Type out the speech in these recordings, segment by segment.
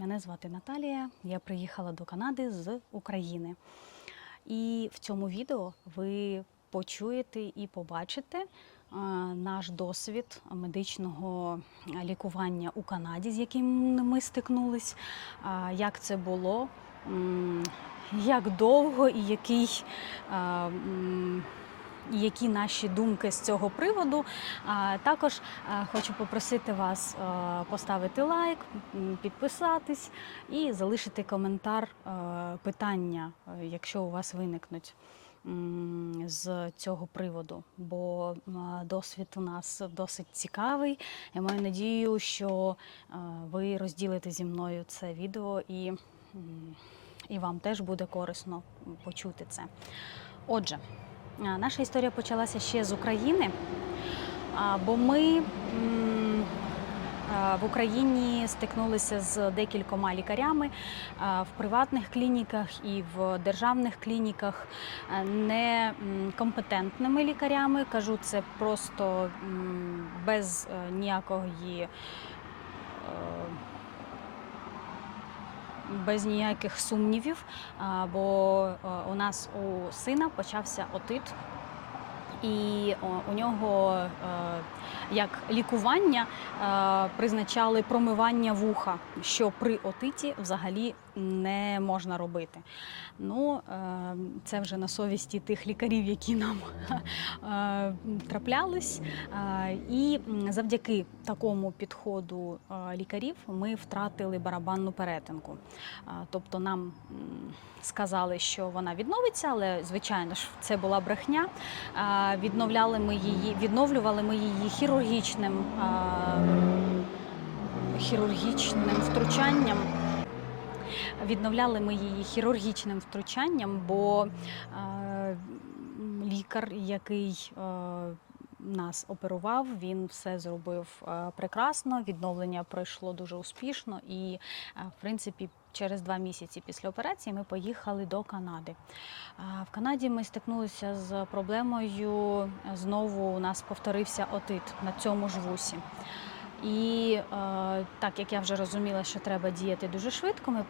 Мене звати Наталія. Я приїхала до Канади з України. І в цьому відео ви почуєте і побачите наш досвід медичного лікування у Канаді, з яким ми стикнулись, як це було, як довго і який. Які наші думки з цього приводу. Також хочу попросити вас поставити лайк, підписатись і залишити коментар питання, е, якщо у вас виникнуть з цього приводу. Бо досвід у нас досить цікавий. Я маю надію, що ви розділите зі мною це відео і, і вам теж буде корисно почути це. Отже. Наша історія почалася ще з України, бо ми в Україні стикнулися з декількома лікарями в приватних клініках і в державних клініках а, не м, компетентними лікарями. Кажу це просто без е, ніякої. Без ніяких сумнівів, бо е, у нас у сина почався отит, і у нього е, як лікування е, призначали промивання вуха, що при отиті взагалі не можна робити. Ну, е, це вже на совісті тих лікарів, які нам е, траплялись. Е, І завдяки такому підходу лікарів ми втратили барабанну перетинку. Тобто нам сказали, що вона відновиться, але звичайно ж це була брехня. Відновляли ми її, відновлювали ми її хірургічним, хірургічним втручанням. Відновляли ми її хірургічним втручанням, бо е, лікар, який е, нас оперував, він все зробив е, прекрасно. Відновлення пройшло дуже успішно, і в принципі, через два місяці після операції ми поїхали до Канади. В Канаді ми стикнулися з проблемою. Знову у нас повторився отит на цьому ж вусі. І е, так як я вже розуміла, що треба діяти дуже швидко, ми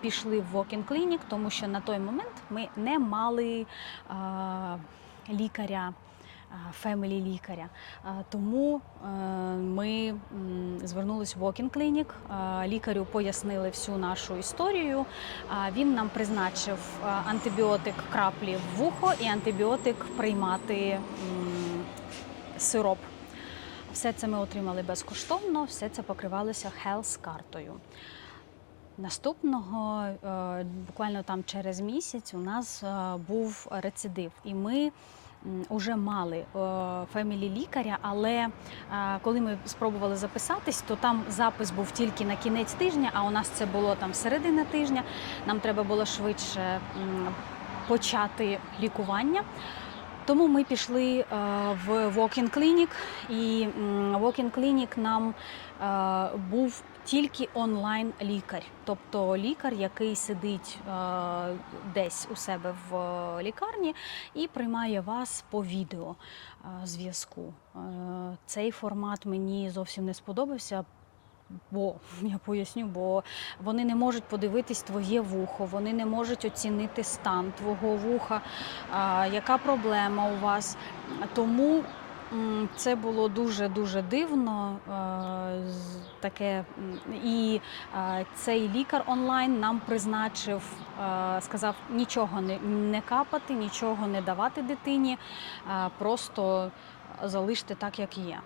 пішли в walk-in clinic, тому що на той момент ми не мали е, лікаря. Фемелі лікаря. Е, Тому ми м, звернулись в walk-in clinic, лікарю пояснили всю нашу історію. Він нам призначив антибіотик краплі в вухо і антибіотик приймати сироп. Все це ми отримали безкоштовно, все це покривалося health-картою. Наступного, е, буквально там через місяць, у нас е, був рецидив, і ми вже мали фемілі лікаря, але е, коли ми спробували записатись, то там запис був тільки на кінець тижня, а у нас це було там середина тижня. Нам треба було швидше почати лікування. Тому ми пішли е, в walk-in clinic, і м, walk-in clinic нам е, був тільки онлайн лікар, тобто лікар, який сидить е, десь у себе в лікарні і приймає вас по відео зв'язку. Цей формат мені зовсім не сподобався. Бо я поясню, бо вони не можуть подивитись твоє вухо, вони не можуть оцінити стан твого вуха, а, яка проблема у вас. Тому це було дуже дуже дивно. е, Таке і е, цей лікар онлайн нам призначив, е, сказав нічого не, капати, нічого не давати дитині, просто залиште так, як є.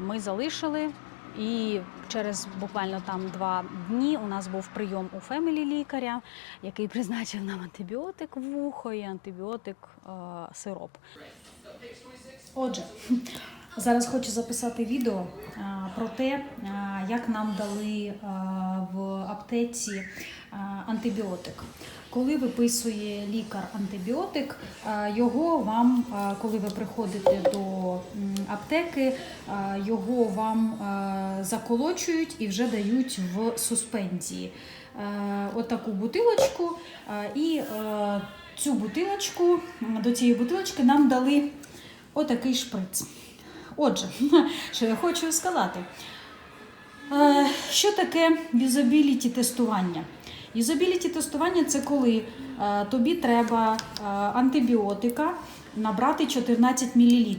Ми залишили. І через буквально там два дні у нас був прийом у фемілі лікаря, який призначив нам антибіотик вухо і антибіотик е, сироп. Отже, зараз хочу записати відео про те, як нам дали в аптеці антибіотик. Коли виписує лікар антибіотик, його вам, коли ви приходите до аптеки, його вам заколочують і вже дають в суспензії. Е, Отаку бутилочку. е, І е, цю бутилочку, до цієї бутилочки нам дали отакий шприц. Отже, що я хочу сказати. Е, Що таке юзабіліті тестування? Юзабіліті тестування це коли е, тобі треба е, антибіотика набрати 14 мл.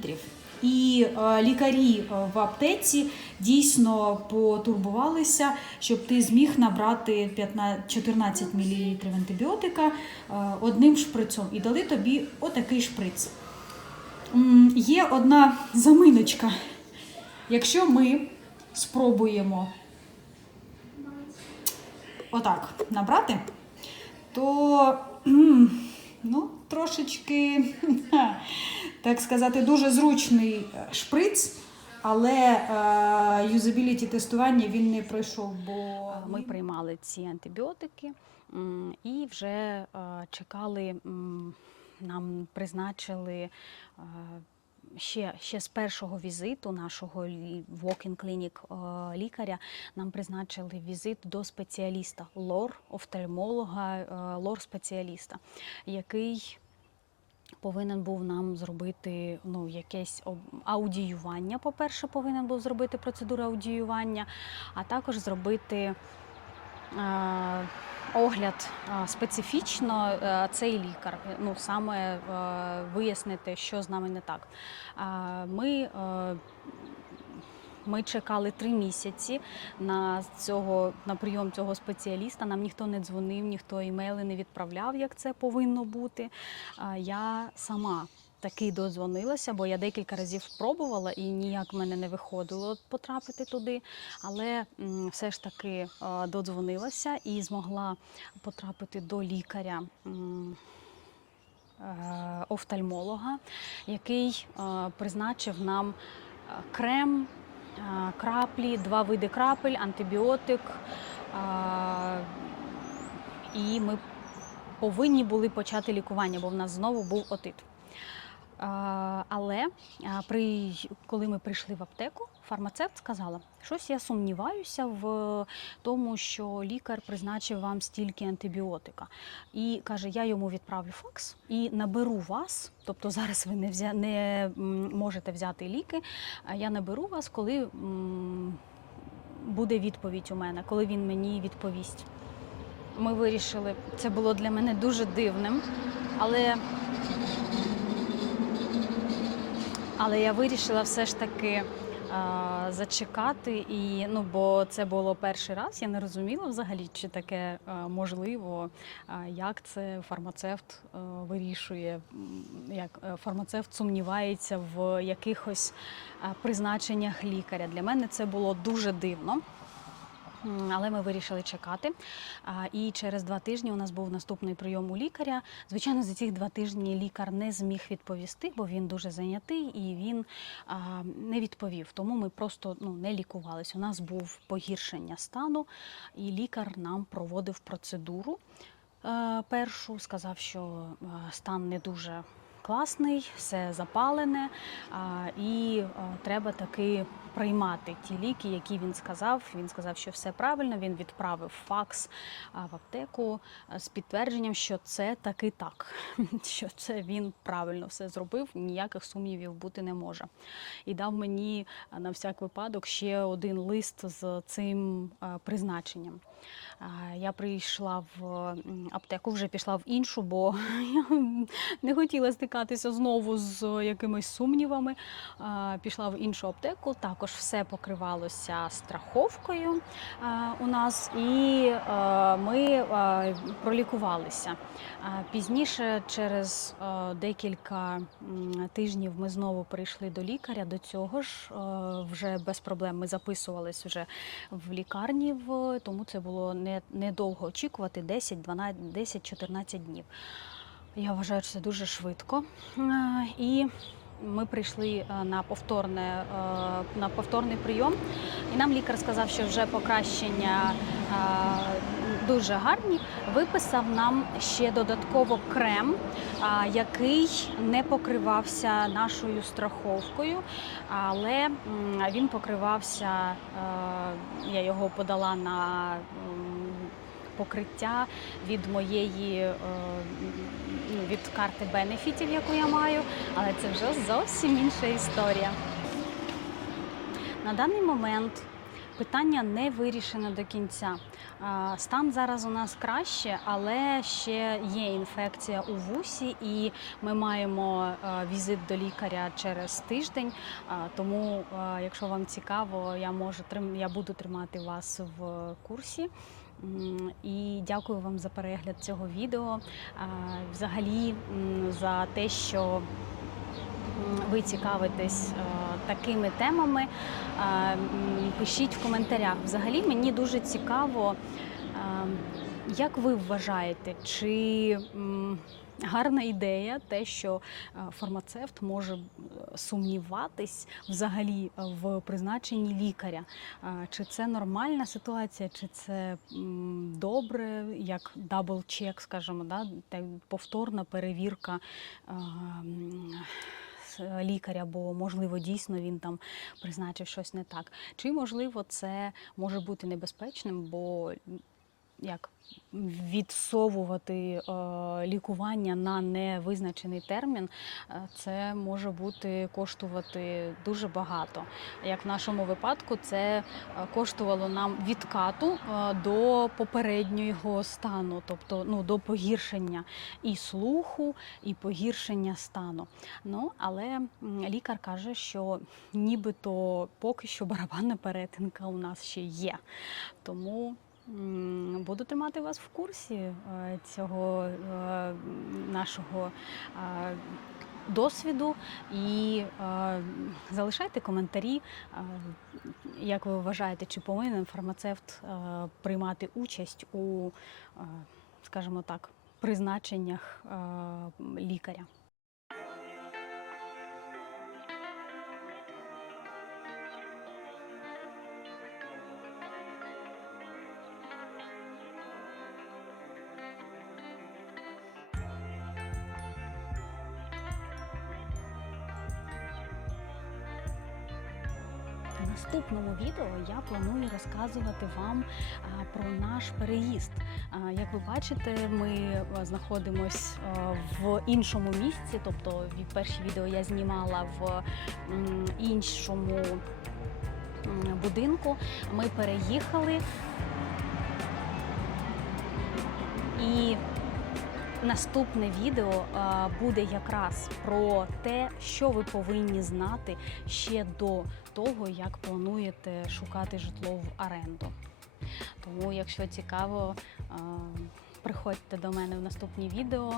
І лікарі в аптеці дійсно потурбувалися, щоб ти зміг набрати 14 мл антибіотика одним шприцом і дали тобі отакий шприц. Є одна заминочка. Якщо ми спробуємо отак набрати, то ну, трошечки, так сказати, дуже зручний е, шприц, але е, юзабіліті тестування він не пройшов, бо Ми приймали ці антибіотики і вже е, чекали, нам призначили е, ще, ще з першого візиту нашого walk-in клінік е, лікаря. Нам призначили візит до спеціаліста, лор, офтальмолога, е, лор-спеціаліста, який повинен був нам зробити ну, якесь аудіювання. По-перше, повинен був зробити процедуру аудіювання, а також зробити е, огляд е, специфічно е, цей лікар. Ну, саме е, вияснити, що з нами не так. Е, Ми е, ми чекали три місяці на цього на прийом цього спеціаліста. Нам ніхто не дзвонив, ніхто імейли не відправляв, як це повинно бути. Я сама таки додзвонилася, бо я декілька разів пробувала і ніяк в мене не виходило потрапити туди. Але все ж таки е, додзвонилася і змогла потрапити до лікаря. е, Офтальмолога, який е, призначив нам крем, краплі, два види крапель, антибіотик. І ми повинні були почати лікування, бо в нас знову був отит. Але при, коли ми прийшли в аптеку, фармацевт сказала, щось я сумніваюся в тому, що лікар призначив вам стільки антибіотика. І каже, я йому відправлю факс і наберу вас. Тобто зараз ви не, взя... не можете взяти ліки. Я наберу вас, коли буде відповідь у мене, коли він мені відповість. Ми вирішили, це було для мене дуже дивним, але, але я вирішила все ж таки а, зачекати, і, ну, бо це було перший раз. Я не розуміла взагалі, чи таке а, можливо, а, як це фармацевт а, вирішує, як е, фармацевт сумнівається в якихось а, призначеннях лікаря. Для мене це було дуже дивно. Але ми вирішили чекати. І через два тижні у нас був наступний прийом у лікаря. Звичайно, за ці два тижні лікар не зміг відповісти, бо він дуже зайнятий і він не відповів. Тому ми просто ну, не лікувались. У нас був погіршення стану, і лікар нам проводив процедуру. е, Першу сказав, що е, стан не дуже класний, все запалене, і е, треба таки приймати ті ліки, які він сказав. Він сказав, що все правильно. Він відправив факс в аптеку з підтвердженням, що це таки так, що це він правильно все зробив, ніяких сумнівів бути не може. І дав мені на всяк випадок ще один лист з цим призначенням. Я прийшла в аптеку, вже пішла в іншу, бо я не хотіла стикатися знову з якимись сумнівами. Пішла в іншу аптеку, також все покривалося страховкою а, у нас, і а, ми а, пролікувалися. Пізніше, через декілька тижнів, ми знову прийшли до лікаря. До цього ж вже без проблем ми записувались вже в лікарні, в, тому це було не, недовго очікувати 10, 12, 10-14 днів. Я вважаю, що це дуже швидко. Е, І ми прийшли е, на повторне е, на повторний прийом, і нам лікар сказав, що вже покращення е, дуже гарні. Виписав нам ще додатково крем, який не покривався нашою страховкою, але він покривався. Я його подала на покриття від моєї е, ну, від карти бенефітів, яку я маю, але це вже зовсім інша історія. На даний момент питання не вирішено до кінця. Стан зараз у нас краще, але ще є інфекція у вусі, і ми маємо е, візит до лікаря через тиждень. Тому, е, якщо вам цікаво, я можу я буду тримати вас в курсі. І дякую вам за перегляд цього відео. Взагалі за те, що ви цікавитесь такими темами. Пишіть в коментарях. Взагалі мені дуже цікаво, як ви вважаєте, чи гарна ідея те, що е, фармацевт може е, сумніватись взагалі в призначенні лікаря? Е, Чи це нормальна ситуація, чи це добре, як дабл-чек, скажімо, да? повторна перевірка е, лікаря, бо можливо дійсно він там призначив щось не так. Чи можливо це може бути небезпечним, бо як відсовувати е, лікування на невизначений термін, е, це може бути коштувати дуже багато. Як в нашому випадку, це е, коштувало нам відкату до попереднього стану, тобто ну, до погіршення і слуху, і погіршення стану. Ну, але лікар каже, що нібито поки що барабанна перетинка у нас ще є. Тому буду тримати вас в курсі е, цього е, нашого е, досвіду і залишайте коментарі, як ви вважаєте, чи повинен фармацевт приймати участь у, скажімо так, призначеннях лікаря. Відео я планую розказувати вам про наш переїзд. Як ви бачите, ми знаходимося в іншому місці, тобто перші відео я знімала в іншому будинку. Ми переїхали і Наступне відео буде якраз про те, що ви повинні знати ще до того, як плануєте шукати житло в оренду. Тому, якщо цікаво, приходьте до мене в наступні відео,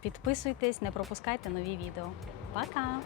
підписуйтесь, не пропускайте нові відео. Пока!